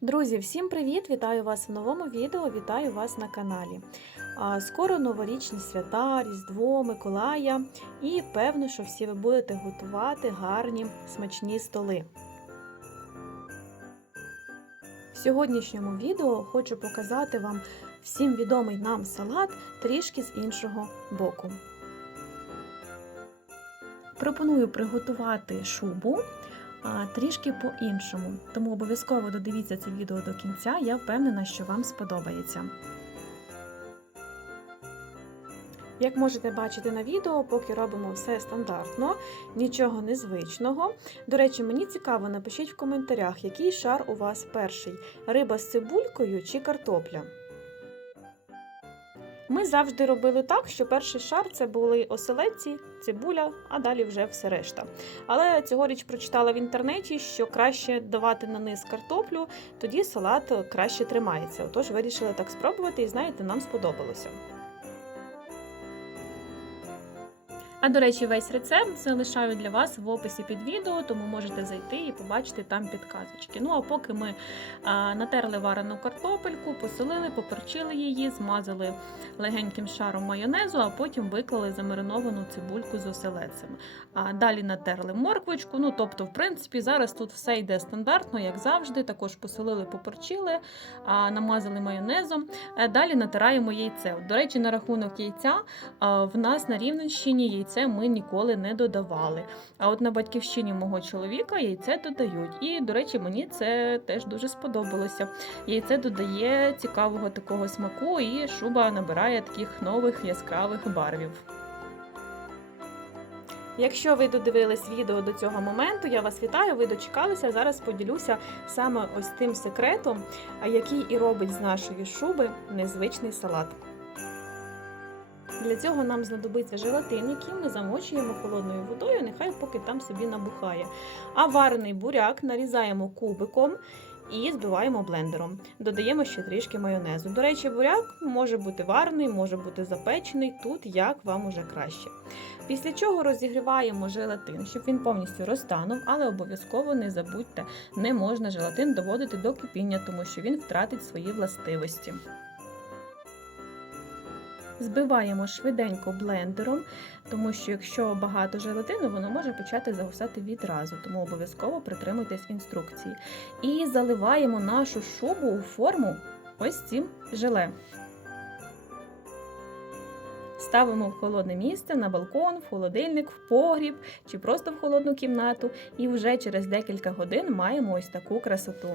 Друзі, всім привіт! Вітаю вас в новому відео, вітаю вас на каналі. Скоро новорічні свята, Різдво, Миколая, і певно, що всі ви будете готувати гарні смачні столи. В сьогоднішньому відео хочу показати вам всім відомий нам салат трішки з іншого боку. Пропоную приготувати шубу трішки по-іншому. Тому обов'язково додивіться це відео до кінця, я впевнена, що вам сподобається. Як можете бачити на відео, поки робимо все стандартно, нічого незвичного. До речі, мені цікаво, напишіть в коментарях, який шар у вас перший: риба з цибулькою чи картопля. Ми завжди робили так, що перший шар це були оселедці, цибуля, а далі вже все решта. Але цьогоріч прочитала в інтернеті, що краще давати на низ картоплю, тоді салат краще тримається. Отож вирішила так спробувати, і знаєте, нам сподобалося. До речі, весь рецепт залишаю для вас в описі під відео, тому можете зайти і побачити там підказочки. Ну а поки ми натерли варену картопельку, посолили, поперчили її, змазали легеньким шаром майонезу, а потім виклали замариновану цибульку з оселедцями. А далі натерли морквочку. Ну тобто, в принципі, зараз тут все йде стандартно, як завжди. Також посолили, поперчили, намазали майонезом. А далі натираємо яйце. До речі, на рахунок яйця в нас на Рівненщині яйце ми ніколи не додавали. А от на батьківщині мого чоловіка яйце додають. І, до речі, мені це теж дуже сподобалося. Яйце додає цікавого такого смаку, і шуба набирає таких нових яскравих барвів. Якщо ви додивились відео до цього моменту, я вас вітаю, ви дочекалися. Зараз поділюся саме ось тим секретом, який і робить з нашої шуби незвичний салат. Для цього нам знадобиться желатин, який ми замочуємо холодною водою, нехай поки там собі набухає. А варений буряк нарізаємо кубиком і збиваємо блендером. Додаємо ще трішки майонезу. До речі, буряк може бути варений, може бути запечений, тут як вам уже краще. Після чого розігріваємо желатин, щоб він повністю розтанув, але обов'язково не забудьте, не можна желатин доводити до кипіння, тому що він втратить свої властивості. Збиваємо швиденько блендером, тому що якщо багато желатину, воно може почати загусати відразу, тому обов'язково притримуйтесь інструкції. І заливаємо нашу шубу у форму ось цим желе. Ставимо в холодне місце на балкон, в холодильник, в погріб чи просто в холодну кімнату, і вже через декілька годин маємо ось таку красоту.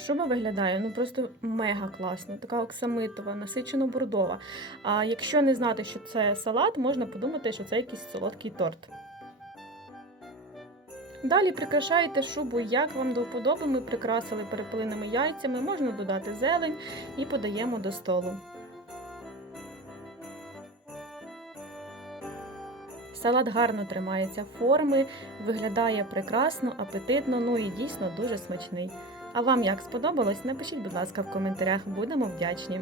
Шуба виглядає ну просто мега класно, така оксамитова, насичено бордова. А якщо не знати, що це салат, можна подумати, що це якийсь солодкий торт. Далі прикрашаєте шубу, як вам до вподоби. Ми прикрасили перепилиними яйцями, можна додати зелень і подаємо до столу. Салат гарно тримається форми, виглядає прекрасно, апетитно, ну і дійсно дуже смачний. А вам як сподобалось? Напишіть, будь ласка, в коментарях, будемо вдячні.